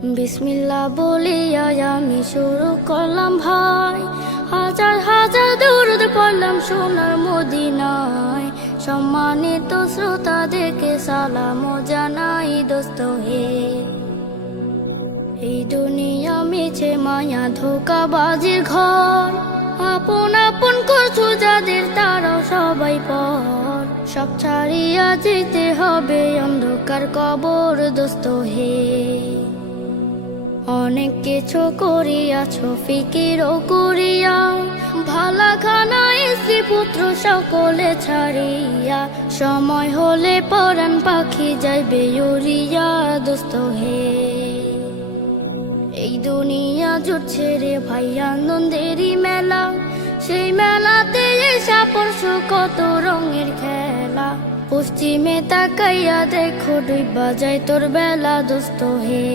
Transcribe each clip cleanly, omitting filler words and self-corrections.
বিসমিল্লাহ বলিয়া আমি শুরু করলাম ভাই, হাজার হাজার দরুদ পড়লাম সোনার মদিনায়। সম্মানিত শ্রোতাদেরকে সালাম জানাই দোস্ত হে। এই দুনিয়া মিছে মায়া ধোঁকাবাজির ঘর, আপন আপন করছো যাদের তারাও সবাই পর। সব ছাড়িয়া যেতে হবে অন্ধকার কবর দোস্ত হে। অনেক কিছু করিয়াছ ফিকিরও করিয়া, ভালা খানা স্ত্রী পুত্র সকলে ছাড়িয়া। সময় হলে পরাণ পাখি যাইবে উড়িয়া দোস্ত হে। এই দুনিয়া জুটছে রে ভাই আনন্দেরই মেলা, সেই মেলাতে এসা পরশু কত রঙের খেলা। পশ্চিমে তাকাইয়া দেখো ডুইবা যায় তোর বেলা দোস্ত হে।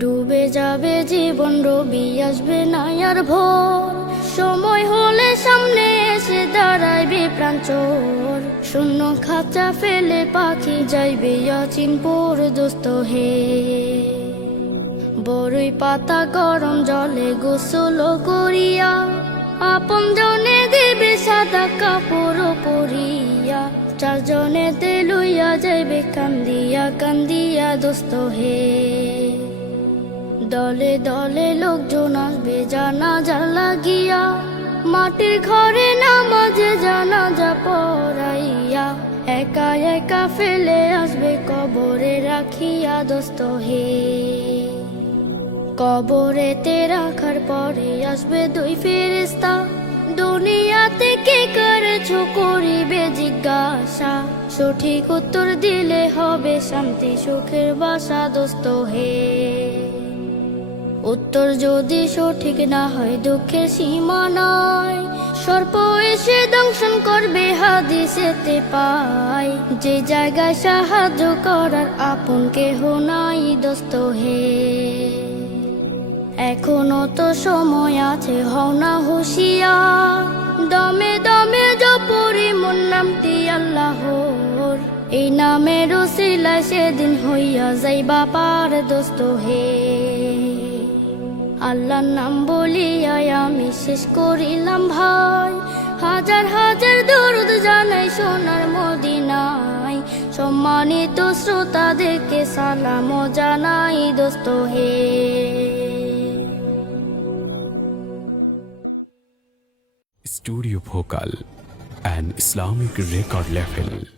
ডুবে যাবে জীবন রবি আসবে না আর ভোর, সময় হলে সামনে এসে দাঁড়াইবে প্রাণ চোর। শূন্য খাঁচা ফেলে পাখি যাইবে অচিনপুর দোস্ত হে। বড়ই পাতা গরম জলে গোসল করিয়া, আপন জনে দিবে সাদা কাপড় পরিয়া। চারজনে লইয়া যাইবে কান্দিয়া কান্দিয়া দোস্ত হে। দলে দলে লোকজন আসবে জানাজা লাগিয়া, মাটির ঘরে নামাজে জানাজা পড়াইয়া। একা একা ফেলে আসবে কবরে রাখিয়া দোস্ত হে। কবরেতে রাখার পরে আসবে দুই ফেরেশতা, দুনিয়াতে কি করেছো করিবে জিজ্ঞাসা। সঠিক উত্তর দিলে হবে শান্তি সুখের বাসা দোস্ত হে। উত্তর যদি সঠিক না হয় দুঃখের সীমা নাই, সর্প এসে দংশন করবে হাদিসেতে পাই। যে জায়গায় সাহায্য করার আপন কেহ নাই দোস্ত হে। এখনো তো সময় আছে হও না হুঁশিয়ার, দমে দমে জপরি মন নামটি আল্লাহর। এই নামের উসিলায় সেদিন হইয়া যাইবা পার দোস্ত হে। আল্লাহর নাম বলিয়া আমি শেষ করিলাম ভাই, হাজার হাজার দরুদ জানাই সোনার মদিনায়। সম্মানিত শ্রোতাদেরকে সালাম জানাই দোস্ত হে। Studio Bhokal, an Islamic record label.